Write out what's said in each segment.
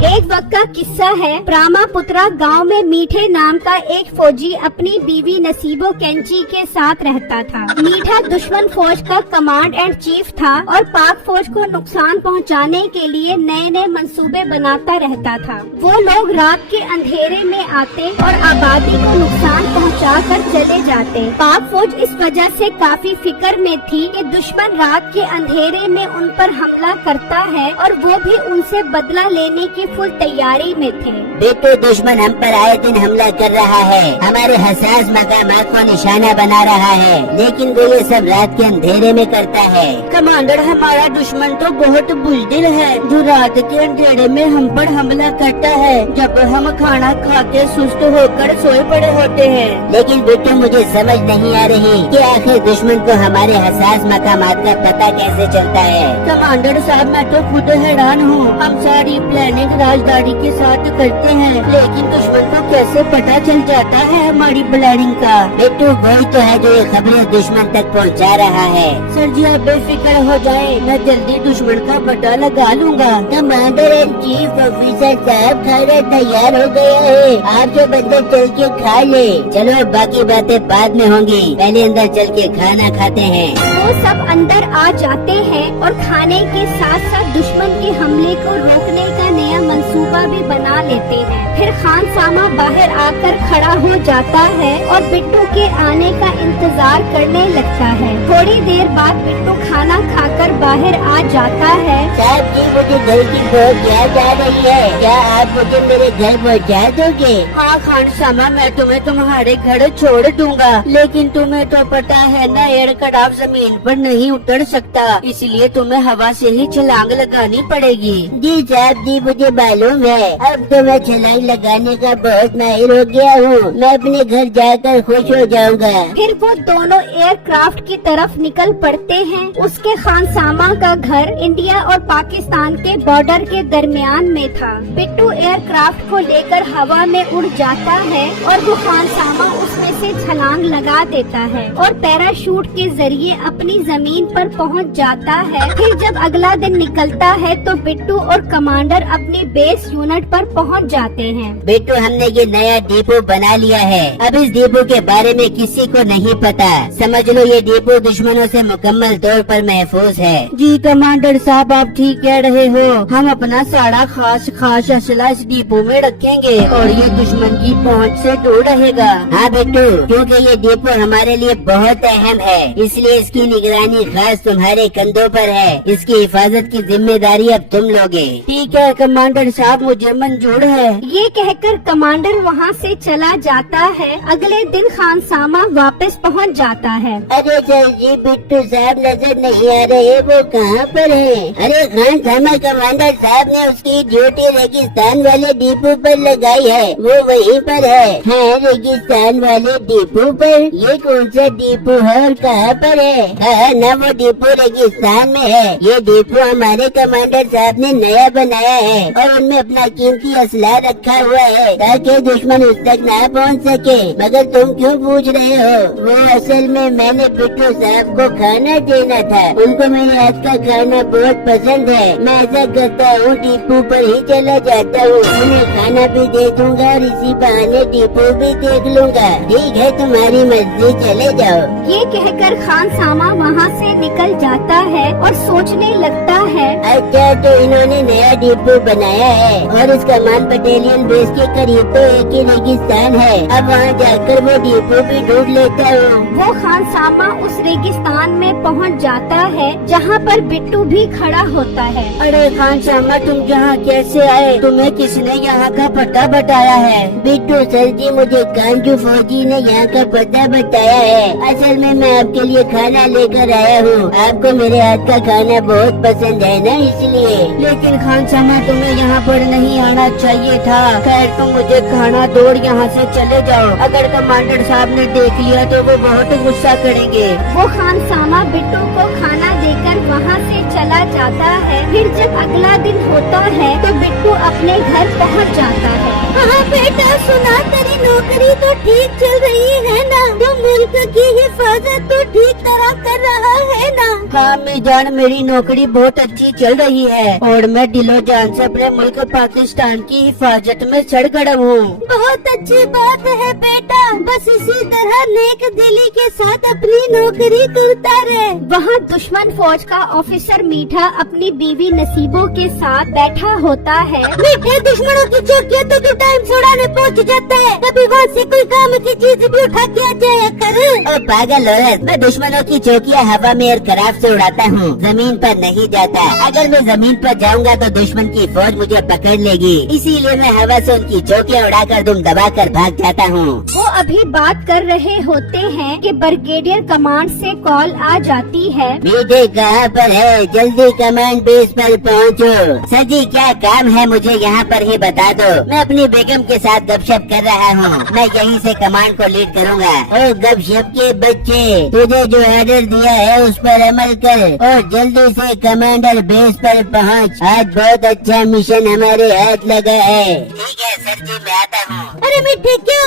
एक वक्त का किस्सा है। ब्रह्मपुत्रा गांव में मीठे नाम का एक फौजी अपनी बीवी नसीबो कैंची के साथ रहता था। मीठा दुश्मन फौज का कमांड एंड चीफ था और पाक फौज को नुकसान पहुंचाने के लिए नए नए मंसूबे बनाता रहता था। वो लोग रात के अंधेरे में आते और आबादी को नुकसान पहुंचा कर चले जाते। पाक फौज इस वजह से काफी फिक्र में थी कि दुश्मन रात के अंधेरे में उन पर हमला करता है और वो भी उनसे बदला लेने की फुल तैयारी में थे। बेटो, दुश्मन हम पर आए दिन हमला कर रहा है, हमारे हसास मकामात को निशाना बना रहा है, लेकिन वो ये सब रात के अंधेरे में करता है। कमांडर, हमारा दुश्मन तो बहुत बुज़दिल है जो रात के अंधेरे में हम पर हमला करता है जब हम खाना खा के सुस्त होकर सोए पड़े होते हैं। लेकिन बेटो, मुझे समझ नहीं आ रही कि आखिर दुश्मन को हमारे हसास मकामात का पता कैसे चलता है। कमांडर साहब, मैं तो खुद हैरान हूँ। हम सारी प्लानिंग राजदारी के साथ करते हैं, लेकिन दुश्मन को कैसे पता चल जाता है हमारी प्लानिंग का? बेटो, वही तो है जो ये खबरें दुश्मन तक पहुंचा रहा है। सर जी, आप बेफिक्र हो जाए, मैं जल्दी दुश्मन का पता लगा लूँगा। कमांडर एंड चीफ ऑफिसर साहब, खाना तैयार हो गया है, आप जो बंदे चल के खा ले। चलो, बाकी बातें बाद में होंगी, पहले अंदर चल के खाना खाते हैं। वो सब अंदर आ जाते हैं और खाने के साथ साथ दुश्मन के हमले को रोकने का नया मंसूबा भी बना लेते हैं। फिर खान सामा बाहर आकर खड़ा हो जाता है और बिट्टू के आने का इंतजार करने लगता है। थोड़ी देर बाद बिट्टू खाना खाकर बाहर आ जाता है। साहब जी, मुझे घर की बहुत याद आ रही है, क्या आप मुझे मेरे घर पहुँचा दोगे? हाँ खान सामा, मैं तुम्हें तुम्हारे घर छोड़ दूंगा, लेकिन तुम्हें तो पता है ना, एयरक्राफ्ट जमीन पर नहीं उतर सकता, इसलिए तुम्हें हवा से ही छलांग लगानी पड़ेगी। जी साहब जी, मुझे मालूम है, अब तो मैं छलांग लगाने का बहुत माहिर हो गया हूँ। मैं अपने घर जाकर खुश हो जाऊंगा। फिर वो दोनों एयरक्राफ्ट की तरफ निकल पड़ते हैं। उसके खानसामा का घर इंडिया और पाकिस्तान के बॉर्डर के दरमियान में था। बिट्टू एयरक्राफ्ट को लेकर हवा में उड़ जाता है और वो खानसामा उसमें से छलांग लगा देता है और पैराशूट के जरिए अपनी जमीन पर पहुंच जाता है। फिर जब अगला दिन निकलता है तो बिट्टू और कमांडर अपनी बेस यूनिट पर पहुंच जाते हैं। बेटू, हमने ये नया डिपो बना लिया है। अब इस डिपो के बारे में किसी को नहीं पता। समझ लो, ये डिपो दुश्मनों से मुकम्मल तौर पर महफूज है। जी कमांडर साहब, आप ठीक कह रहे हो। हम अपना सारा खास असला इस डिपो में रखेंगे और ये दुश्मन की पहुंच से दूर रहेगा। हाँ बेटू, क्योंकि ये डिपो हमारे लिए बहुत अहम है, इसलिए इसकी निगरानी खास तुम्हारे कंधों पर है। इसकी हिफाजत की जिम्मेदारी अब तुम लोगे। ठीक है कमांडर साहब, मुझे मंजूर है। ये कहकर कमांडर वहाँ से चला जाता है। अगले दिन खानसामा वापस पहुँच जाता है। अरे सर जी, बिट्टू साहब नजर नहीं आ रहे, वो कहाँ पर है? अरे खानसामा, कमांडर साहब ने उसकी ड्यूटी रेगिस्तान वाले डिपो पर लगाई है, वो वहीं पर है। हाँ, रेगिस्तान वाले डिपो पर? ये कौन सा डिपो है और कहाँ पर है? हाँ ना, वो डिपो रेगिस्तान में है। ये डिपो हमारे कमांडर साहब ने नया बनाया है और उनमें अपना कीमती असला रखा हुआ है ताकि दुश्मन उस तक ना पहुंच सके। मगर तुम क्यों पूछ रहे हो? वो असल में मैंने बिट्टू साहब को खाना देना था, उनको मेरे हाथ का खाना बहुत पसंद है। मैं ऐसा करता हूँ, डिपो पर ही चला जाता हूँ, उन्हें खाना भी दे दूंगा और इसी बहाने डिपो भी देख लूंगा। ठीक है, तुम्हारी मर्जी, चले जाओ। ये कहकर खानसामा वहाँ से निकल जाता है और सोचने लगता है, अच्छा, तो इन्होंने नया डिपो बनाया है और इस कमान बटालियन बेस के करीब तो एक ही रेगिस्तान है। अब वहाँ जाकर वो डिपो भी ढूंढ लेता हूँ। वो खानसामा उस रेगिस्तान में पहुँच जाता है जहाँ पर बिट्टू भी खड़ा होता है। अरे खानसामा, तुम यहाँ कैसे आए? तुम्हें किसने यहाँ का पता बताया है? बिट्टू सर जी, मुझे कांजू फौजी ने यहाँ का पता बताया है। असल में मैं आपके लिए खाना लेकर आया हूँ, आपको मेरे हाथ का खाना बहुत पसंद है ना, इसलिए। लेकिन खानसामा, तुम्हें यहाँ पर नहीं आना चाहिए था। खैर, तुम मुझे खाना दो और यहाँ से चले जाओ। अगर कमांडर साहब ने देख लिया तो वो बहुत गुस्सा करेंगे। वो खानसामा बिट्टू को खाना देकर वहाँ से चला जाता है। फिर जब अगला दिन होता है तो बिट्टू अपने घर पहुँच जाता है। वहाँ बेटा सुना, तेरी नौकरी तो ठीक चल रही है ना? तो मुल्क की हिफाजत तो ठीक तरह कर रहा है ना? हाँ अम्मी जान, मेरी नौकरी बहुत अच्छी चल रही है और मैं दिलो जान से अपने मुल्क पाकिस्तान की हिफाजत में सरगर्म हूँ। बहुत अच्छी बात है बेटा, बस इसी तरह नेक दिली के साथ अपनी नौकरी करता रहे। वहाँ दुश्मन फौज का ऑफिसर मीठा अपनी बीवी नसीबों के साथ बैठा होता है। मीठे दुश्मनों की चौकियां तो टाइम से उड़ाने पहुँच जाता है, कभी वहाँ से कोई काम की चीज भी उठा के आ जाया कर। ओ पागल औरत, मैं दुश्मनों की चौकियां हवा में एयरक्राफ्ट से उड़ाता हूँ, जमीन पर नहीं जाता। अगर मैं जमीन पर जाऊँगा तो दुश्मन की फौज मुझे पकड़ लेगी, इसीलिए मैं हवा से उनकी चौकियां उड़ाकर दुम दबाकर भाग जाता हूँ। वो अभी बात कर रहे होते हैं कि ब्रिगेडियर कमांड से कॉल आ जाती है। मीठे कहाँ पर है? जल्दी कमांड बेस पर पहुँचो। सर जी क्या काम है, मुझे यहाँ पर ही बता दो। मैं अपनी बेगम के साथ गपशप कर रहा हूँ, मैं यहीं से कमांड को लीड करूँगा। और गपशप के बच्चे, तुझे जो ऑर्डर दिया है उस पर अमल कर और जल्दी से कमांडर बेस पर पहुँच। आज बहुत अच्छा मिशन हमारे हाथ लगा है। ठीक है सर जी, मैं आता हूँ। अरे मीठे क्यों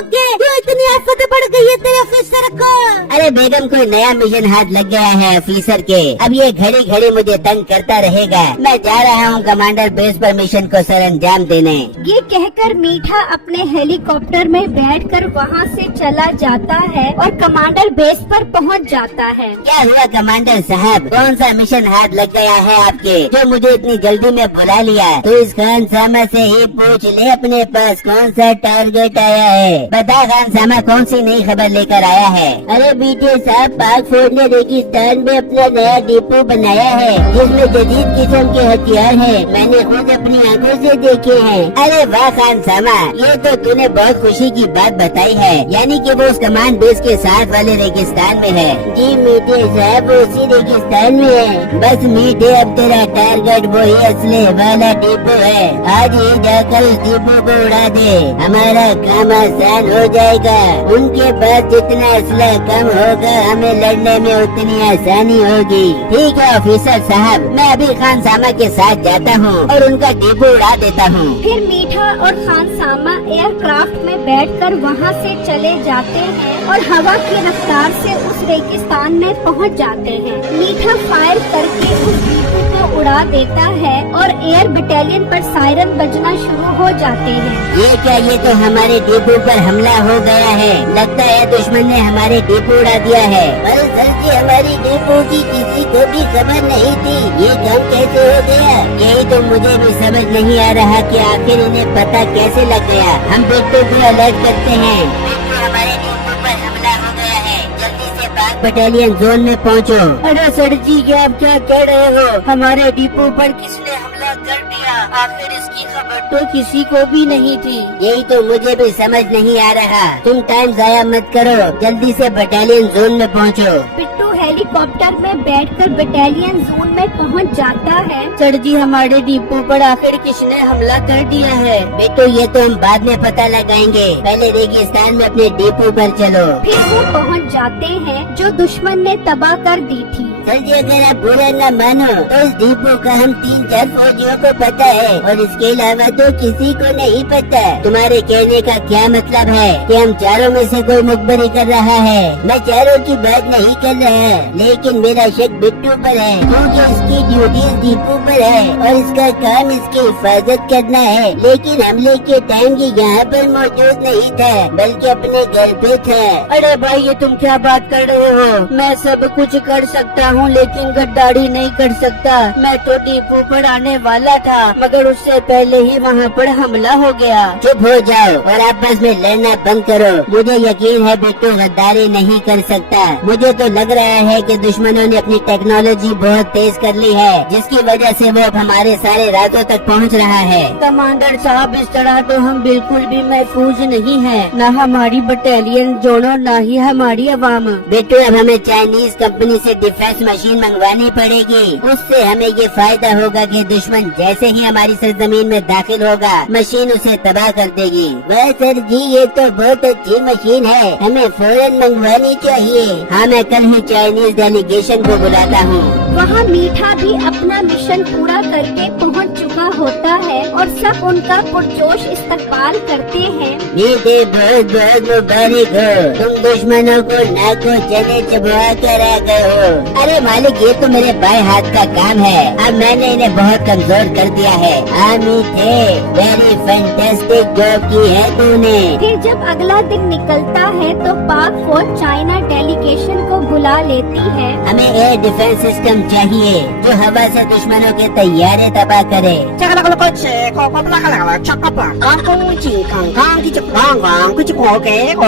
इतनी आफत बढ़ गई है तेरे ऑफिसर को? अरे बेगम, कोई नया मिशन हाथ लग गया है ऑफिसर के, अब ये घड़ी घड़ी मुझे तंग करता रहेगा। मैं जा रहा हूँ कमांडर बेस पर मिशन को सर अंजाम देने। ये कहकर मीठा अपने हेलीकॉप्टर में बैठकर वहाँ से चला जाता है और कमांडर बेस पर पहुँच जाता है। क्या हुआ कमांडर साहब, कौन सा मिशन हाथ लग गया है आपके जो मुझे इतनी जल्दी में बुला लिया? तो इस खान सामा से ही पूछ ले अपने पास कौन सा टारगेट आया है। बता खान सामा, कौन सी नई खबर लेकर आया है? अरे बीटे साहब, पाक फौज ने रेगिस्तान में अपना नया डिपो बनाया है जिसमें जदीद किस्म के हथियार है, मैंने खुद अपनी आंखों से देखे हैं। अरे वाह खान सामा, ये तो तूने बहुत खुशी की बात बताई है, यानी कि वो उस कमांड बेस के साथ वाले रेगिस्तान में है। जी मीठे साहब, वो उसी रेगिस्तान में है। बस मीठे, अब तेरा टारगेट वही असले वाला डिपो है, आज ही जाकर उस डिपो को उड़ा दे, हमारा काम आसान हो जाएगा। उनके पास जितना असला कम होगा, हमें लड़ने में उतनी आसानी होगी। ठीक है ऑफिसर साहब, मैं अभी खान सामा के साथ जाता हूँ और उनका डिपो उड़ा देता हूँ। फिर मीठा और खान सामा एयरक्राफ्ट में बैठकर वहाँ से चले जाते हैं और हवा की रफ्तार से उस रेगिस्तान में पहुँच जाते हैं। मीठा फायर करके उस डिपो को उड़ा देता है और एयर बटालियन पर सायरन बजना शुरू हो जाते हैं। ये क्या, ये तो हमारे डिपो पर हमला हो गया है, लगता है दुश्मन ने हमारे डिपो उड़ा दिया है। अरे सर जी, हमारी डिपो की किसी को भी खबर नहीं थी, ये काम कैसे हो गया? यही तो मुझे भी समझ नहीं आ रहा कि आखिर इन्हें पता कैसे लग गया। हम डिपो को अलर्ट करते हैं। हमारे डिपो पर हमला हो गया है, जल्दी से पाक बटालियन जोन में पहुँचो। अरे सर जी, क्या आप क्या कह रहे हो? हमारे डिपो पर किसने हमला कर दिया? आखिर इसकी खबर तो किसी को भी नहीं थी। यही तो मुझे भी समझ नहीं आ रहा। तुम टाइम जाया मत करो, जल्दी से बटालियन जोन में पहुँचो। पिट्टू हेलीकॉप्टर में बैठकर बटालियन जोन में पहुँच जाता है। सर जी, हमारे डिपो पर आखिर किसने हमला कर दिया है? बेटो, ये तो हम बाद में पता लगाएंगे, पहले रेगिस्तान में अपने डिपो पर चलो। फिर वो पहुँच जाते हैं जो दुश्मन ने तबाह कर दी थी। सर जी, अगर आप बुरा न मानो तो इस डिपो का हम 3-4 फौजियों को पता है और इसके अलावा तो किसी को नहीं पता। तुम्हारे कहने का क्या मतलब है कि हम चारों में से कोई मुखबरी कर रहा है? मैं चारों की बात नहीं कर रहा, लेकिन मेरा शक बिट्टू पर है, क्योंकि इसकी ड्यूटी इस डिपो पर है और इसका काम इसकी हिफाजत करना है। लेकिन हमले के टाइम ये यहाँ पर मौजूद नहीं था, बल्कि अपने घर पे था। अरे भाई, ये तुम क्या बात कर रहे हो? मैं सब कुछ कर सकता हूँ, लेकिन गद्दारी नहीं कर सकता। मैं तो डिपो पर आने वाला था, मगर उससे पहले ही वहाँ पर हमला हो गया। चुप हो जाओ और आपस में लड़ना बंद करो। मुझे यकीन है बिट्टू गद्दारी नहीं कर सकता। मुझे तो लग रहा है कि दुश्मनों ने अपनी टेक्नोलॉजी बहुत तेज कर ली है, जिसकी वजह से वो अब हमारे सारे रातों तक पहुँच रहा है। कमांडर साहब, इस तरह तो हम बिल्कुल भी महफूज नहीं है, न हमारी बटालियन जोड़ो न ही हमारी अवाम। बिट्टू, अब हमें चाइनीज कंपनी से डिफेंस मशीन मंगवानी पड़ेगी। उससे हमें ये फायदा होगा कि दुश्मन जैसे ही हमारी सरजमीन में दाखिल होगा, मशीन उसे तबाह कर देगी। वह सर जी, ये तो बहुत अच्छी मशीन है, हमें फौरन मंगवानी चाहिए। हाँ, मैं कल ही चाइनीज डेलीगेशन को बुलाता हूँ। वहाँ मीठा भी अपना मिशन पूरा करके पहुँच चुका रहा होता है और सब उनका पुरजोश इस्तकबाल करते हैं। मीठे बहुत बहुत मुबारक हो, तुम दुश्मनों को नाको चने चबा कर आ गए हो। अरे मालिक, ये तो मेरे बाएं हाथ का काम है, अब मैंने इन्हें बहुत कमजोर कर दिया है। मीठे, वेरी फैंटास्टिक जॉब की है तूने। फिर जब अगला दिन निकलता है तो पाक फौज चाइना डेलीगेशन को बुला लेती है। हमें एयर डिफेंस सिस्टम चाहिए जो हवा से दुश्मनों के तैयारे तबाह करे। 这个那个车，我不那个那个车不不，刚公进刚刚的就刚刚，这就我给我，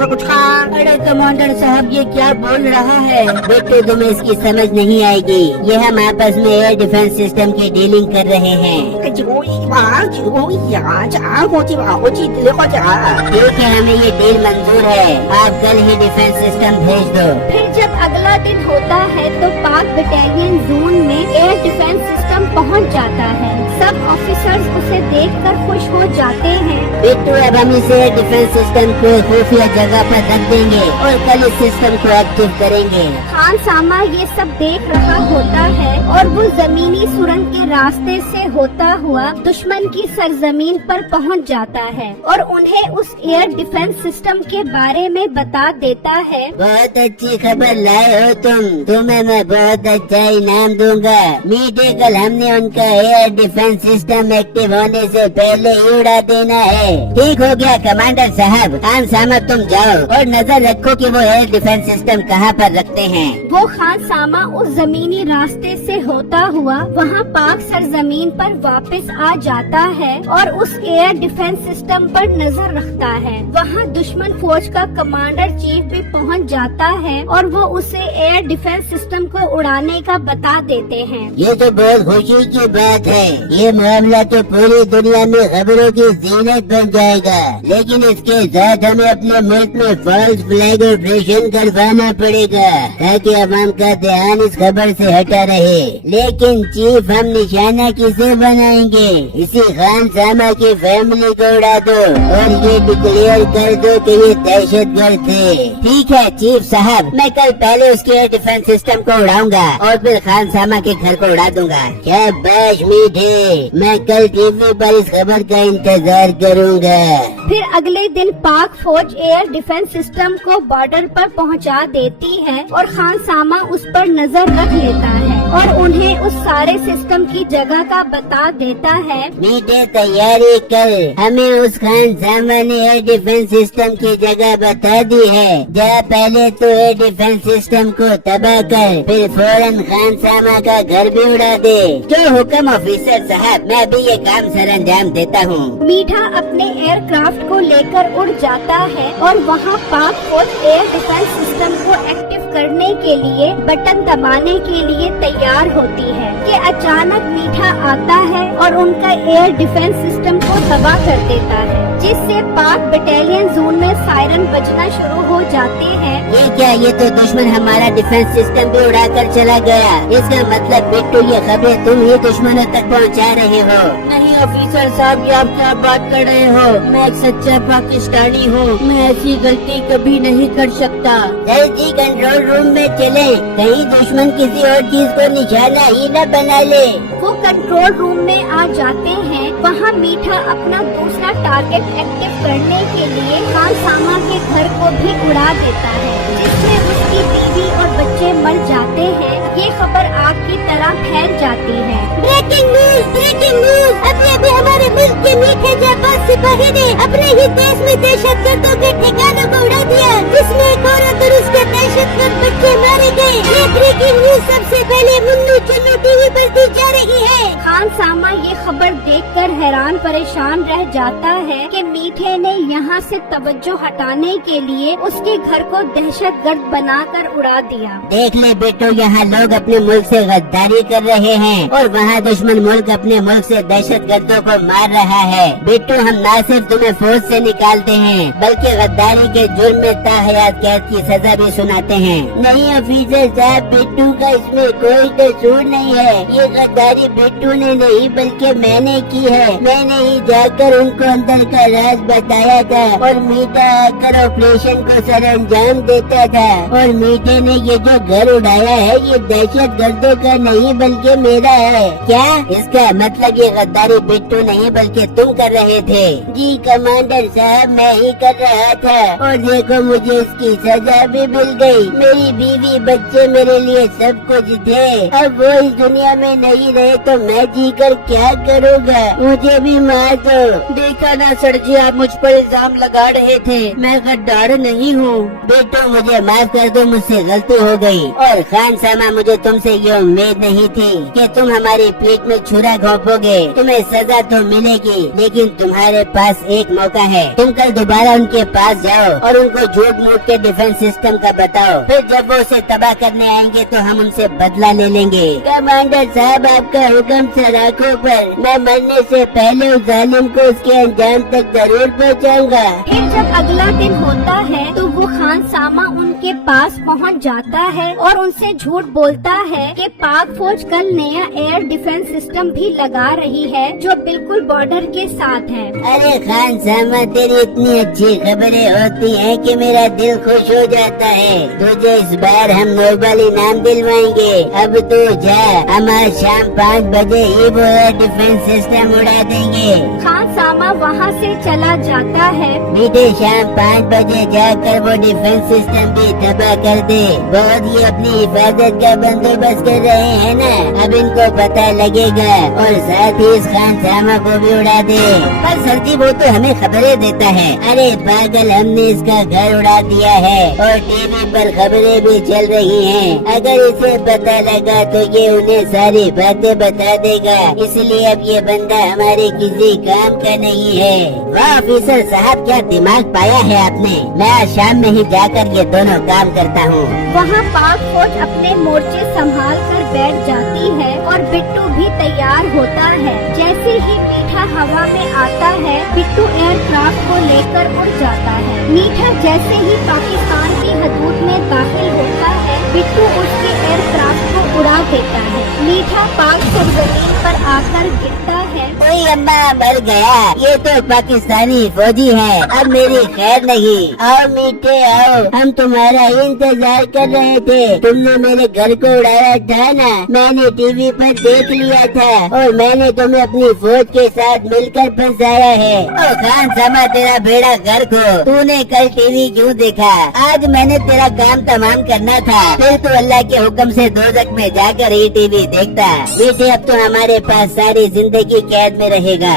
那个车。 अरे कमांडर साहब, ये क्या बोल रहा है? बेटे, तुम्हें इसकी समझ नहीं आएगी। ये हम आपस में एयर डिफेंस सिस्टम की डीलिंग कर रहे हैं। 这就我一把，就我一呀，这俺我这把我这里好家。 ठीक है, हमें ये डील मंजूर है। आप कल ही डिफेंस सिस्टम भेज दो। फिर जब अगला दिन होता है तो पाक बटालियन जोन में एयर डिफेंस सिस्टम पहुंच जाता है। सब ऑफिसर्स उसे देखकर खुश हो जाते हैं। बिट्टू, अब हम इसे एयर डिफेंस सिस्टम को खुफिया जगह पर रख देंगे और कल इस सिस्टम को एक्टिव करेंगे। खान सामा ये सब देख रहा होता है और वो जमीनी सुरंग के रास्ते से होता हुआ दुश्मन की सरजमीन पर पहुंच जाता है और उन्हें उस एयर डिफेंस सिस्टम के बारे में बता देता है। बहुत अच्छी खबर लाए हो तुम, तुम्हें मैं बहुत अच्छा इनाम दूंगा। मीठे, कल हमने उनका एयर डिफेंस सिस्टम एक्टिव होने से पहले ही उड़ा देना है। ठीक हो गया कमांडर साहब। खान सामा, तुम जाओ और नजर रखो कि वो एयर डिफेंस सिस्टम कहाँ पर रखते हैं। वो खान सामा उस जमीनी रास्ते से होता हुआ वहाँ पाक सरजमीन पर वापस आ जाता है और उस एयर डिफेंस सिस्टम पर नजर रखता है। वहाँ दुश्मन फौज का कमांडर चीफ भी पहुँच जाता है और वो उसे एयर डिफेंस सिस्टम को उड़ाने का बता देते हैं। ये तो बहुत खुशी की बात है। ये मामला तो पूरी दुनिया में खबरों की जीनत बन जाएगा, लेकिन इसके साथ हमें अपने मुल्क में फॉल्स फ्लैग ऑपरेशन करवाना पड़ेगा ताकि अवाम का ध्यान इस खबर से हटा रहे। लेकिन चीफ, हम निशाना किसे बनाएंगे? इसी खान सामा की फैमिली को उड़ा दो और ये डिक्लेयर कर दो कि ये दहशतगर्द थे। ठीक है चीफ साहब, मैं कल पहले उसके एयर डिफेंस सिस्टम को उड़ाऊंगा और फिर खान सामा के घर को उड़ा दूंगा। क्या बाश मीठे, मैं कल टीवी पर इस खबर का इंतजार करूंगा। फिर अगले दिन पाक फौज एयर डिफेंस सिस्टम को बॉर्डर पर पहुंचा देती है और खान सामा उस पर नजर रख लेता है और उन्हें उस सारे सिस्टम की जगह का बता देता है। मीठे, तैयारी कर, हमें उस खान सामा ने एयर डिफेंस सिस्टम की जगह बता दी है। जा पहले तो एयर डिफेंस सिस्टम को तबाह कर, फिर फौरन खान सामा का घर भी उड़ा दे। जो हुक्म ऑफिसर साहब, मैं अभी ये काम सर अंजाम देता हूँ। मीठा अपने एयरक्राफ्ट को लेकर उड़ जाता है और वहाँ पाक फौज एयर डिफेंस सिस्टम को एक्टिव करने के लिए बटन दबाने के लिए तैयार होती है कि अचानक मीठा आता है और उनका एयर डिफेंस सिस्टम को तबाह कर देता है, जिससे पाक बटालियन जोन में सायरन बजना शुरू हो जाते हैं। ये क्या, ये तो दुश्मन हमारा डिफेंस सिस्टम भी उड़ा कर चला गया। इसका मतलब बिट्टू, ये खबरें तुम ही दुश्मनों तक पहुंचा रहे हो। नहीं ऑफिसर साहब, ये आप क्या बात कर रहे हो? मैं एक सच्चा पाकिस्तानी हूँ, मैं ऐसी गलती कभी नहीं कर सकता। जल्दी कंट्रोल रूम में चले, कहीं दुश्मन किसी और चीज को निशाना ही न बना ले। वो कंट्रोल रूम में आ जाते हैं। वहाँ मीठा अपना दूसरा टारगेट एक्टिव करने के लिए खान सामा के घर को भी उड़ा देता है, जिसमें उसकी बीवी और बच्चे मर जाते हैं। ये खबर आग की तरह फैल जाती है। Breaking news, breaking news! अभी हमारे मुल्क के मीठे जाबाज सिपाही ने अपने ही देश में दहशतगर्दों के ठिकानों को उड़ा दिया, जिसमें एक औरत और उसके दहशतगर्द बच्चे मारे गए। ये ब्रेकिंग न्यूज सबसे पहले मुन्नू चुन्नू टीवी पर दी जा रही है। खान सामा ये खबर देखकर हैरान परेशान रह जाता है कि मीठे ने यहाँ से तवज्जो हटाने के लिए उसके घर को दहशतगर्द बनाकर उड़ा दिया। देख ले बेटो, यहाँ लोग अपने मुल्क से गद्दारी कर रहे हैं और वहाँ दुश्मन मुल्क अपने मुल्क से दहशतगर्दों को मार रहा है। बिट्टू, हम न सिर्फ तुम्हें फौज से निकालते हैं बल्कि गद्दारी के जुर्म में ताहयात कैद की सजा भी सुनाते हैं। नहीं ऑफिसर साहब, बिट्टू का इसमें कोई कसूर नहीं है। ये गद्दारी बिट्टू ने नहीं बल्कि मैंने की है। मैंने ही जाकर उनको अंदर का राज बताया था और मीठा आकर ऑपरेशन को सर अंजाम देता था। और मीठे ने ये जो घर उड़ाया है ये दहशत गर्दों का नहीं बल्कि मेरा है। क्या इसका मतलब ये गद्दारी बिट्टू नहीं बल्कि तुम कर रहे थे? जी कमांडर साहब मैं ही कर रहा था और देखो मुझे इसकी सजा भी मिल गई। मेरी बीवी बच्चे मेरे लिए सब कुछ थे। अब वो इस दुनिया में नहीं रहे तो मैं जी कर क्या करूँगा? मुझे भी मार दो। देखा ना सर जी, आप मुझ पर इल्जाम लगा रहे थे। मैं गद्दार नहीं हूँ। बेटो मुझे माफ कर दो, मुझसे गलती हो गई। और खान सामा मुझे तुमसे ये उम्मीद नहीं थी कि तुम हमारी पीठ में छुरा घोंपोगे। तुम्हें सजा तो मिलेगी लेकिन तुम्हारे पास एक मौका है। तुम कल दोबारा उनके पास जाओ और उनको झूठ मूठ के डिफेंस सिस्टम का बताओ। फिर जब वो उसे तबाह करने आएंगे तो हम उनसे बदला ले लेंगे। कमांडर साहब आपका हुक्म सर आंखों पर। मैं मरने से पहले उस जालिम को उसके अंजाम तक जरूर पहुंचाऊंगा। फिर जब अगला दिन होता है तो वो खान सामा उनके पास पहुंच जाता है और उनसे झूठ बोलता है कि पाक फौज कल नया एयर डिफेंस सिस्टम भी लगा रही है जो बिल्कुल बॉर्डर के साथ है। अरे खान सामा तेरी इतनी अच्छी खबरें होती हैं कि मेरा दिल खुश हो जाता है। तुझे इस बार हम नोबल इनाम दिलवाएंगे। अब तो जा, हम आज शाम 5 बजे ही वो एयर डिफेंस सिस्टम उड़ा देंगे। खान सामा वहाँ से चला जाता है। बेटे शाम 5 बजे जाकर वो डिफेंस सिस्टम भी तबाह कर दे। बहुत ही अपनी हिफाजत का बंदोबस्त कर रहे हैं ना, अब इनको पता लगेगा और साथ ही इस खान सामा को भी उड़ा दे। पर सर जी वो तो हमें खबरें देता है। अरे पागल, हमने इसका घर उड़ा दिया है और टीवी पर खबरें भी चल रही हैं। अगर इसे पता लगा तो ये उन्हें सारी बातें बता देगा। इसलिए अब ये बंदा हमारे किसी काम का नहीं है। वाह ऑफिसर साहब, क्या दिमाग पाया है आपने। मैं आज शाम में ही जाकर ये दोनों काम करता हूँ। वहाँ पाक फौज अपने मोर्चे संभाल कर बैठ जाती है और बिट्टू भी तैयार होता है। जैसे ही मीठा हवा में आता है बिट्टू एयरक्राफ्ट को लेकर उड़ जाता है। मीठा जैसे ही पाकिस्तान की हदूद में दाखिल होता है बिट्टू उसके एयरक्राफ्ट को उड़ा देता है। मीठा पाक सरजमीन पर आकर गिरता है। कोई अम्मा मर गया, ये तो पाकिस्तानी फौजी है। अब मेरी खैर नहीं। आओ मीठे आओ, हम तुम्हारा इंतजार कर रहे थे। तुमने मेरे घर को उड़ाया था ना, मैंने टीवी पर देख लिया था और मैंने तुम्हें अपनी फौज के साथ मिलकर फंसाया है। ओ खान सामा तेरा बेड़ा गर्क हो। तूने कल टीवी क्यों देखा? आज मैंने तेरा काम तमाम करना था। फिर तो अल्लाह के हुक्म से दोज़ख में जाकर ही टीवी देखता। बेटे अब तो हमारे पास सारी जिंदगी कैद में रहेगा।